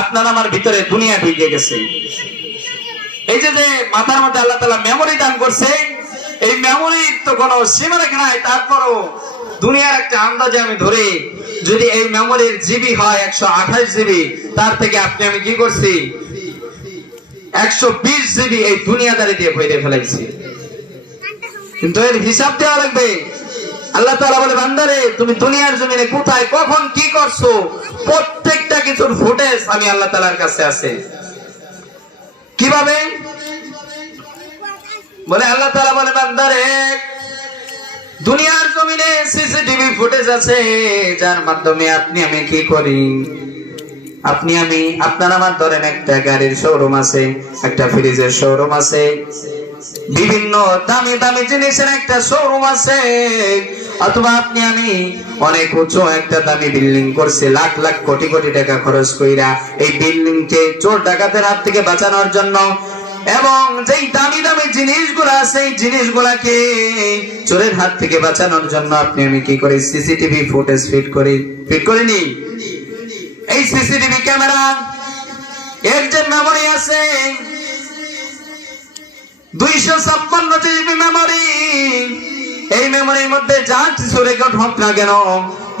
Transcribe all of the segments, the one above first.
আপনার আমার ভিতরে দুনিয়া ঢুকে গেছে। এই যে মাথার মধ্যে আল্লাহ তালা মেমোরি দান করছে, এই মেমোরির তো কোনো সীমারেখা নাই, তারপরও দুনিয়ার একটা আন্দাজে আমি ধরে, যদি এই মেমোরির জিবি হয় একশো আঠাশ জিবি, তার থেকে আপনি আমি কি করছি? একশো বিশ জিবি এই দুনিয়াদারি দিয়ে ভরে ফেলাইছি। কিন্তু এর হিসাব দেওয়া লাগবে। আল্লাহ তাআলা বলে, বান্দারে, তুমি দুনিয়ার জমিনে কোথায়, কখন কি করছ? প্রত্যেকটা কিছুর ফুটেজ আমি আল্লাহ তাআলার কাছে আছে? কীভাবে? বলে আল্লাহ তাআলা বলে, বান্দারে, দুনিয়ার জমিনে সিসিটিভি ফুটেজ আছে, যার মাধ্যমে আপনি, আমি কি করি? আপনি, আমি, আপনার আমার ধরেন একটা গাড়ির শোরুম আছে, একটা ফ্রিজের শোরুম আছে, বিভিন্ন দামি দামি জিনিসের একটা শোরুম আছে অথবা আপনি আমি অনেক উঁচু একটা দামি বিল্ডিং করছে, লাখ লাখ কোটি কোটি টাকা খরচ কইরা এই বিল্ডিং কে চোর ডাকাতের হাত থেকে বাঁচানোর জন্য এবং যেই দামি দামি জিনিসগুলো আছে, এই জিনিসগুলাকে চোরের হাত থেকে বাঁচানোর জন্য আপনি আমি কি করি সিসিটিভি ফুটেজ ফিট করি। ফিট করিনি? এই সিসিটিভি ক্যামেরা এর যে মেমোরি আছে। দুইশো ছাপ্পান্ন জিবি মেমোরি এই মেমোরির মধ্যে যা কিছু রেকর্ড হোক না কেন,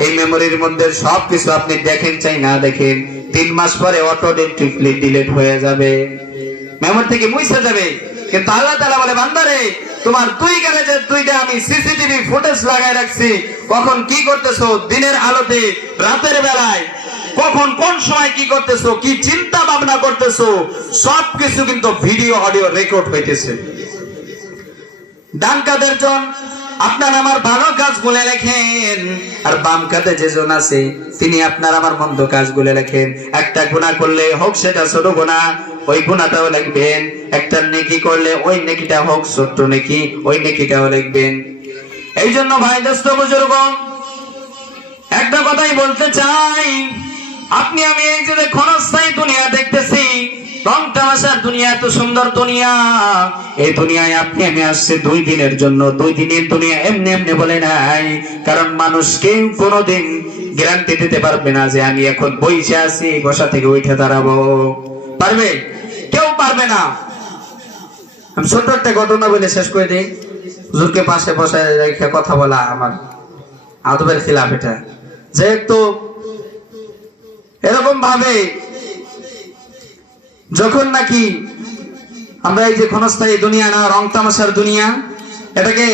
এই মেমোরির মধ্যে সব কিছু আপনি দেখেন চাই না দেখেন, তিন মাস পরে অটোমেটিকলি ডিলিট হয়ে যাবে। মেমোরি থেকে মুছে যাবে। কিন্তু আল্লাহ তাআলা বলে, বান্দারে, তোমার দুই গ্যারেজের দুইটা আমি সিসিটিভি ফুটেজ লাগাই রাখছি। কখন কি করতেছো? দিনের আলোতে, রাতের বেলায়। কখন কোন সময় কি করতেছো? কি চিন্তা ভাবনা করতেছো? সব কিছু কিন্তু ভিডিও অডিও রেকর্ড হইতেছে। ডান কাদের জন আপনার আমার ভালো কাজ গুলে লেখেন। আর বাম কাতে যে জন আছে, তিনি আপনার আমার মন্দ কাজ গুলে লেখেন। একটা গুণা করলে হোক সেটা ছোট গুণা ওই গুণাটাও লিখবেন। একটা নেকি করলে ওই নেকিটা হোক ছোট্ট নেকি, ওই নেকিটাও লিখবেন। এই জন্য ভাই, দোস্ত, বুজুর্গ, একটা কথাই বলতে চাই। আপনি আমি এই যে ক্ষণস্থায়ী দুনিয়া দেখতেছি রং দুনিয়া সুন্দর দুনিয়া। এই দুনিয়ায় আপনি দুই দিনের জন্য। দুই দিনের দুনিয়া এমনি বলে কারণ মানুষ কেউ কোনোদিন গ্যারান্টি দিতে পারবে না যে আমি এখন আছি, বসা থেকে কেউ পারবে না। আমি ছোট্ট একটা ঘটনা বলে শেষ করে দিই। পাশে বসে রেখে কথা বলা আমার আদবের খিলাফ এটা। যেহেতু এরকম ভাবে যখন নাকি আমরা এই যে ক্ষণস্থায়ী দুনিয়া না, রং তামাশার দুনিয়া, এটাকে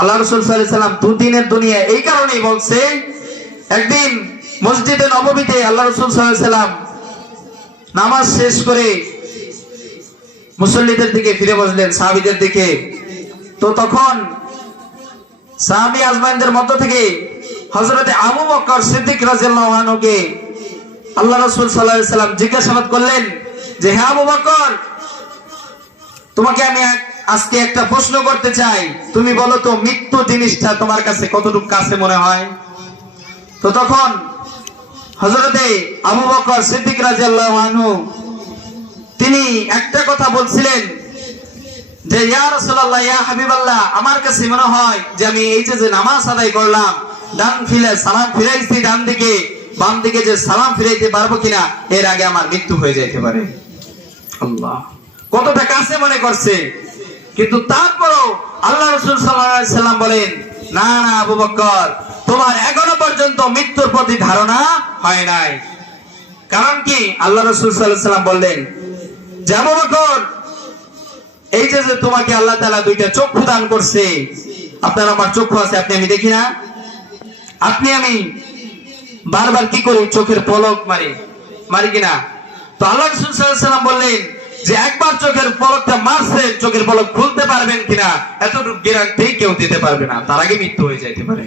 আল্লাহ রসুল সাল্লাম দুদিনের দুনিয়া এই কারণেই বলছে, একদিন মসজিদে নবমীতে আল্লাহ রসুল সাল্লাম নামাজ শেষ করে মুসল্লিদের দিকে ফিরে বসলেন, সাহাবিদের দিকে। তো তখন সাহাবি আজমাইনদের মধ্য থেকে হজরতে আবু বকর সিদ্দিক রাজিয়াল্লাহু আনহুকে আল্লাহ রসুল আলাইহি সাল্লাম জিজ্ঞাসাবাদ করলেন যে হে আবু বকর, তোমাকে আমি আজকে একটা প্রশ্ন করতে চাই। তুমি বলো তো, মৃত্যু জিনিসটা তোমার কাছে কতটুকু কাছে মনে হয়? তো তখন হজরতে আবু বকর সিদ্দিক আনহু, তিনি একটা কথা বলছিলেন যে, ইয়া রাসূলুল্লাহ, ইয়া হাবিবাল্লাহ, আমার কাছে মনে হয় যে, আমি এই যে যে নামাজ আদায় করলাম, ডান ফিরে সালাম ফিরাইছি, ডান দিকে, বাম দিকে যে সালাম ফিরাইতে পারব কিনা, এর আগে আমার মৃত্যু হয়ে যাইতে পারে। আল্লাহ কতটা কাছে মনে করছে? কিন্তু তারপরও আল্লাহ রসুল সাল্লাম বলেন, না না, আবু বকর তোমার এখনও পর্যন্ত মৃত্যুর প্রতি ধারণা হয় নাই। কারণ কি? আল্লাহ রসুল সাল্লাম বললেন, যে আবু এই যে তোমাকে আল্লাহ তাআলা দুইটা চক্ষু দান করছে, আপনার আমার চক্ষু আছে, আপনি আমি দেখি না? আপনি আমি বারবার কি করি? চোখের পলক মারি। মারি কিনা তো আল্লাহ রাসূল সাল্লাম বললেন যে একবার চোখের পলকটা মারছে, চোখের পলক খুলতে পারবেন কিনা, এতটুকু গ্যারান্টি কেউ দিতে পারবে না। তার আগে মৃত্যু হয়ে যাইতে পারে।